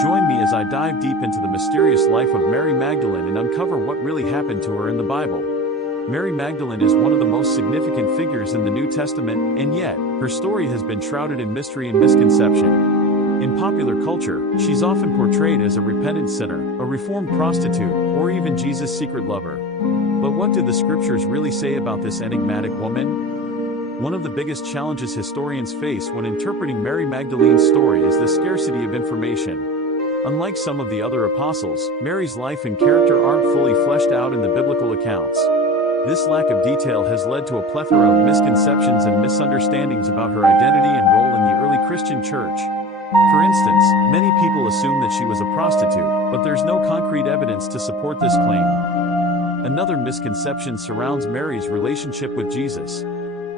Join me as I dive deep into the mysterious life of Mary Magdalene and uncover what really happened to her in the Bible. Mary Magdalene is one of the most significant figures in the New Testament, and yet, her story has been shrouded in mystery and misconception. In popular culture, she's often portrayed as a repentant sinner, a reformed prostitute, or even Jesus' secret lover. But what do the scriptures really say about this enigmatic woman? One of the biggest challenges historians face when interpreting Mary Magdalene's story is the scarcity of information. Unlike some of the other apostles, Mary's life and character aren't fully fleshed out in the biblical accounts. This lack of detail has led to a plethora of misconceptions and misunderstandings about her identity and role in the early Christian church. For instance, many people assume that she was a prostitute, but there's no concrete evidence to support this claim. Another misconception surrounds Mary's relationship with Jesus.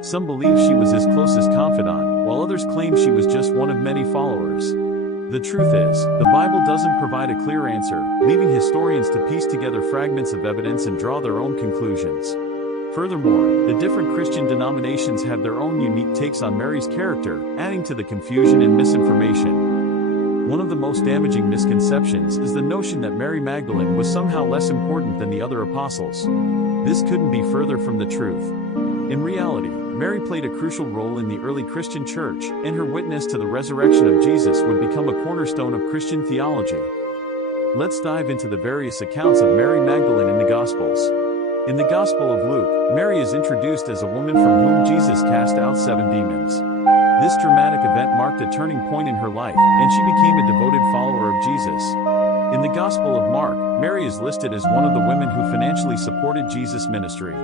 Some believe she was his closest confidant, while others claim she was just one of many followers. The truth is, the Bible doesn't provide a clear answer, leaving historians to piece together fragments of evidence and draw their own conclusions. Furthermore, the different Christian denominations have their own unique takes on Mary's character, adding to the confusion and misinformation. One of the most damaging misconceptions is the notion that Mary Magdalene was somehow less important than the other apostles. This couldn't be further from the truth. In reality, Mary played a crucial role in the early Christian church, and her witness to the resurrection of Jesus would become a cornerstone of Christian theology. Let's dive into the various accounts of Mary Magdalene in the Gospels. In the Gospel of Luke, Mary is introduced as a woman from whom Jesus cast out 7 demons. This dramatic event marked a turning point in her life, and she became a devoted follower of Jesus. In the Gospel of Mark, Mary is listed as one of the women who financially supported Jesus' ministry.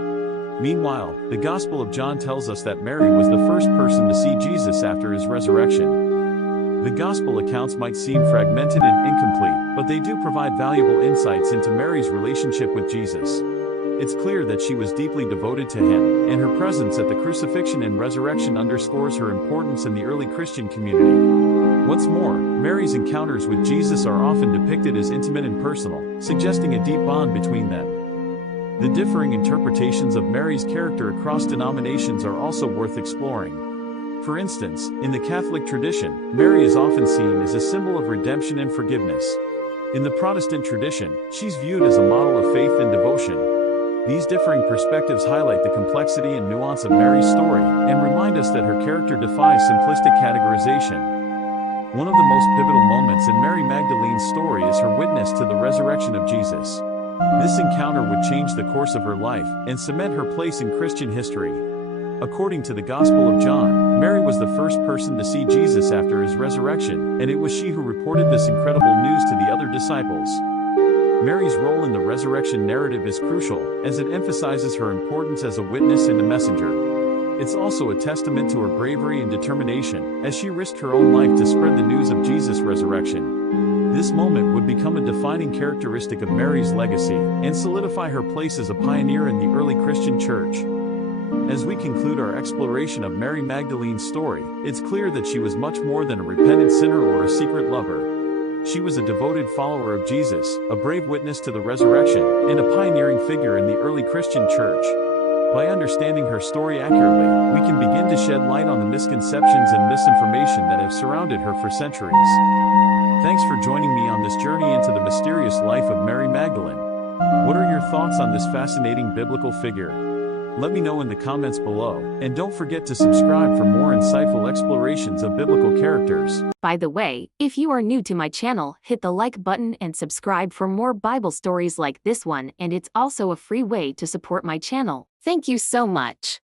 Meanwhile, the Gospel of John tells us that Mary was the first person to see Jesus after his resurrection. The Gospel accounts might seem fragmented and incomplete, but they do provide valuable insights into Mary's relationship with Jesus. It's clear that she was deeply devoted to him, and her presence at the crucifixion and resurrection underscores her importance in the early Christian community. What's more, Mary's encounters with Jesus are often depicted as intimate and personal, suggesting a deep bond between them. The differing interpretations of Mary's character across denominations are also worth exploring. For instance, in the Catholic tradition, Mary is often seen as a symbol of redemption and forgiveness. In the Protestant tradition, she's viewed as a model of faith and devotion. These differing perspectives highlight the complexity and nuance of Mary's story, and remind us that her character defies simplistic categorization. One of the most pivotal moments in Mary Magdalene's story is her witness to the resurrection of Jesus. This encounter would change the course of her life, and cement her place in Christian history. According to the Gospel of John, Mary was the first person to see Jesus after his resurrection, and it was she who reported this incredible news to the other disciples. Mary's role in the resurrection narrative is crucial, as it emphasizes her importance as a witness and a messenger. It's also a testament to her bravery and determination, as she risked her own life to spread the news of Jesus' resurrection. This moment would become a defining characteristic of Mary's legacy, and solidify her place as a pioneer in the early Christian church. As we conclude our exploration of Mary Magdalene's story, it's clear that she was much more than a repentant sinner or a secret lover. She was a devoted follower of Jesus, a brave witness to the resurrection, and a pioneering figure in the early Christian church. By understanding her story accurately, we can begin to shed light on the misconceptions and misinformation that have surrounded her for centuries. Thanks for joining me on this journey into the mysterious life of Mary Magdalene. What are your thoughts on this fascinating biblical figure? Let me know in the comments below, and don't forget to subscribe for more insightful explorations of biblical characters. By the way, if you are new to my channel, hit the like button and subscribe for more Bible stories like this one, and it's also a free way to support my channel. Thank you so much.